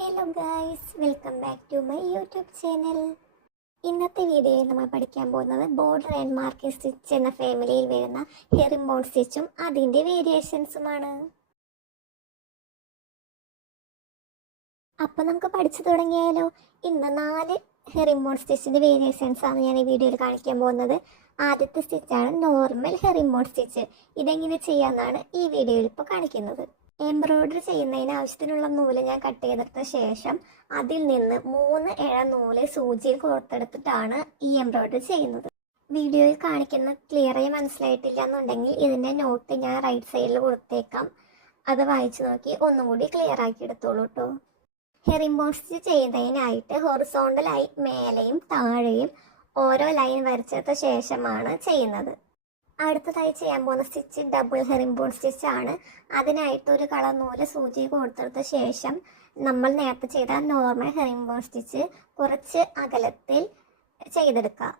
Hello guys, welcome back to my YouTube channel. ഇന്നത്തെ വീഡിയോയിൽ നമ്മൾ പഠിക്കാൻ പോകുന്നത് ബോർഡർ ആൻഡ് മാർക്കിംഗ് സ്റ്റിച്ച് എന്ന ഫാമിലിയിൽ വരുന്ന ഹെറിംബോൺ സ്റ്റിച്ചും അതിൻ്റെ വേരിയേഷൻസുമാണ്. അപ്പോൾ നമുക്ക് പഠിച്ചു തുടങ്ങിയാലോ. ഇന്ന് 4 ഹെറിംബോൺ സ്റ്റിച്ചിൻ്റെ വേരിയേഷൻസ് ആണ് ഞാൻ ഈ വീഡിയോയിൽ കാണിക്കാൻ പോകുന്നത്. ആദ്യത്തെ സ്റ്റിച്ചാണ് നോർമൽ ഹെറിംബോൺ സ്റ്റിച്ച്. ഇതെങ്ങനെ ചെയ്യാമെന്നാണ് ഈ വീഡിയോയിൽ ഇപ്പോൾ കാണിക്കുന്നത്. എംബ്രോയ്ഡറി ചെയ്യുന്നതിന് ആവശ്യത്തിനുള്ള നൂല് ഞാൻ കട്ട് ചെയ്തെടുത്ത ശേഷം അതിൽ നിന്ന് 3 ഇഴ നൂല് സൂചിയിൽ കോർത്തെടുത്തിട്ടാണ് ഈ എംബ്രോയ്ഡറി ചെയ്യുന്നത്. വീഡിയോയിൽ കാണിക്കുന്ന ക്ലിയറായി മനസ്സിലായിട്ടില്ല എന്നുണ്ടെങ്കിൽ ഇതിൻ്റെ നോട്ട് ഞാൻ റൈറ്റ് സൈഡിൽ കൊടുത്തേക്കാം. അത് വായിച്ചു നോക്കി ഒന്നുകൂടി ക്ലിയർ ആക്കി എടുത്തോളൂ കേട്ടോ. ഹെറിംബോൺ സ്റ്റിച്ച് ചെയ്യുന്നതിനായിട്ട് ഹൊറിസോണ്ടലായി മേലെയും താഴെയും ഓരോ ലൈൻ വരച്ചെടുത്ത ശേഷമാണ് ചെയ്യുന്നത്. അടുത്തതായി ചെയ്യാൻ പോകുന്ന സ്റ്റിച്ച് ഡബിൾ ഹെറിംബോൺ സ്റ്റിച്ച് ആണ്. അതിനായിട്ട് ഒരു കളർ നൂല് സൂചി കൊടുത്തെടുത്ത ശേഷം നമ്മൾ നേരത്തെ ചെയ്ത നോർമൽ ഹെറിംബോൺ സ്റ്റിച്ച് കുറച്ച് അകലത്തിൽ ചെയ്തെടുക്കുക.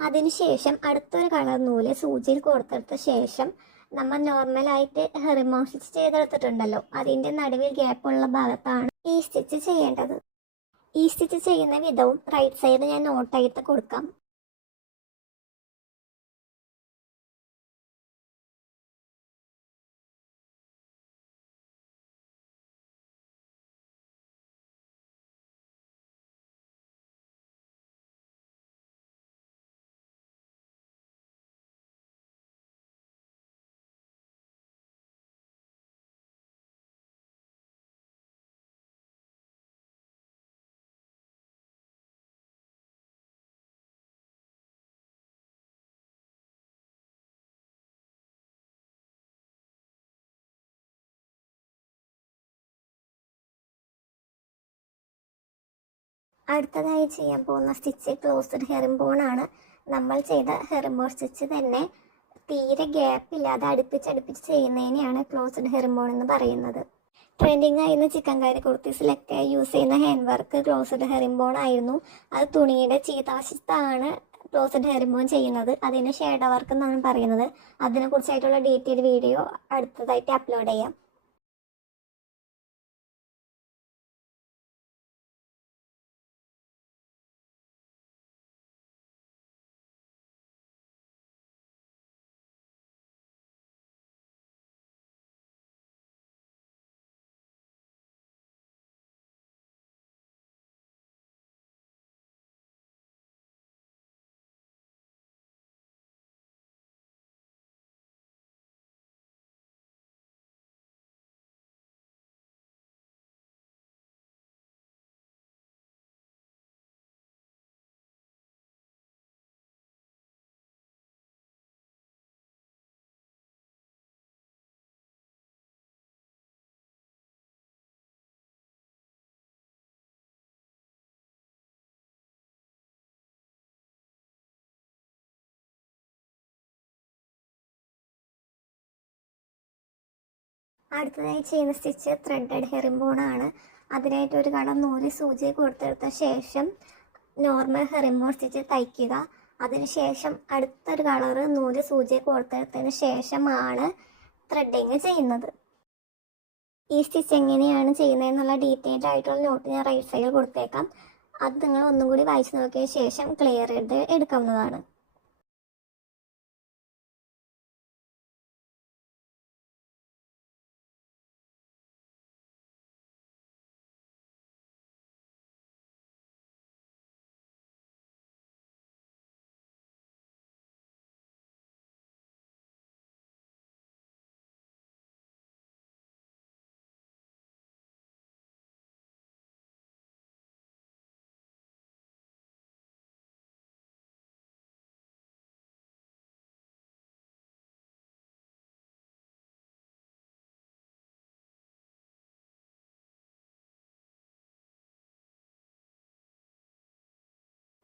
അതിനുശേഷം അടുത്തൊരു കളർ നൂല് സൂചിയിൽ കൊടുത്തെടുത്ത ശേഷം നമ്മൾ നോർമലായിട്ട് ഹെറിംബോൺ സ്റ്റിച്ച് ചെയ്തെടുത്തിട്ടുണ്ടല്ലോ, അതിൻ്റെ നടുവിൽ ഗ്യാപ്പുള്ള ഭാഗത്താണ് ഈ സ്റ്റിച്ച് ചെയ്യേണ്ടത്. ഈ സ്റ്റിച്ച് ചെയ്യുന്ന വിധവും റൈറ്റ് സൈഡ് ഞാൻ നോട്ടായിട്ട് കൊടുക്കാം. അടുത്തതായി ചെയ്യാൻ പോകുന്ന സ്റ്റിച്ച് ക്ലോസ്ഡ് ഹെറിംബോൺ ആണ്. നമ്മൾ ചെയ്ത ഹെറിംബോൺ സ്റ്റിച്ച് തന്നെ തീരെ ഗ്യാപ്പ് ഇല്ലാതെ അടുപ്പിച്ചടുപ്പിച്ച് ചെയ്യുന്നതിനെയാണ് ക്ലോസ്ഡ് ഹെറിംബോൺ എന്ന് പറയുന്നത്. ട്രെൻഡിങ് ആയിരുന്ന ചിക്കൻകാരി കുർത്തീസിലൊക്കെ യൂസ് ചെയ്യുന്ന ഹാൻഡ് വർക്ക് ക്ലോസ്ഡ് ഹെറിംബോൺ ആയിരുന്നു. അത് തുണിയുടെ ചീത്തവശത്താണ് ക്ലോസ്ഡ് ഹെറിംബോൺ ചെയ്യുന്നത്. അതിന് ഷേഡോ വർക്ക് എന്നാണ് പറയുന്നത്. അതിനെക്കുറിച്ചായിട്ടുള്ള ഡീറ്റെയിൽ വീഡിയോ അടുത്തതായിട്ട് അപ്ലോഡ് ചെയ്യാം. അടുത്തതായി ചെയ്യുന്ന സ്റ്റിച്ച് ത്രെഡഡ് ഹെറിംബോൺ ആണ്. അതിനായിട്ട് ഒരു കളർ നൂല് സൂചി കൊടുത്തെടുത്ത ശേഷം നോർമൽ ഹെറിംബോൺ സ്റ്റിച്ച് തയ്ക്കുക. അതിനുശേഷം അടുത്തൊരു കളർ നൂല് സൂചി കൊടുത്തെടുത്തതിന് ശേഷമാണ് ത്രെഡിങ് ചെയ്യുന്നത്. ഈ സ്റ്റിച്ച് എങ്ങനെയാണ് ചെയ്യുന്നതെന്നുള്ള ഡീറ്റെയിൽഡ് ആയിട്ടുള്ള നോട്ട് ഞാൻ റൈറ്റ് സൈഡിൽ കൊടുത്തേക്കാം. അത് നിങ്ങൾ ഒന്നും കൂടി വായിച്ചു നോക്കിയ ശേഷം ക്ലിയർ ചെയ്ത് എടുക്കാവുന്നതാണ്.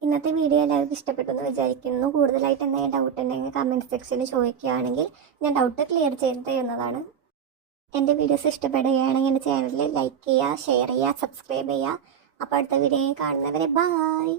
ഇന്നത്തെ വീഡിയോ എല്ലാവർക്കും ഇഷ്ടപ്പെട്ടു എന്ന് വിചാരിക്കുന്നു. കൂടുതലായിട്ട് എന്തെങ്കിലും ഡൗട്ട് ഉണ്ടെങ്കിൽ കമൻറ്റ് സെക്ഷനിൽ ചോദിക്കുകയാണെങ്കിൽ ഞാൻ ഡൗട്ട് ക്ലിയർ ചെയ്ത് തരുന്നതാണ്. എൻ്റെ വീഡിയോസ് ഇഷ്ടപ്പെടുകയാണെങ്കിൽ എൻ്റെ ചാനലിൽ ലൈക്ക് ചെയ്യുക, ഷെയർ ചെയ്യുക, സബ്സ്ക്രൈബ് ചെയ്യുക. അപ്പോൾ അടുത്ത വീഡിയോയിൽ കാണുന്നവരെ ബായ്.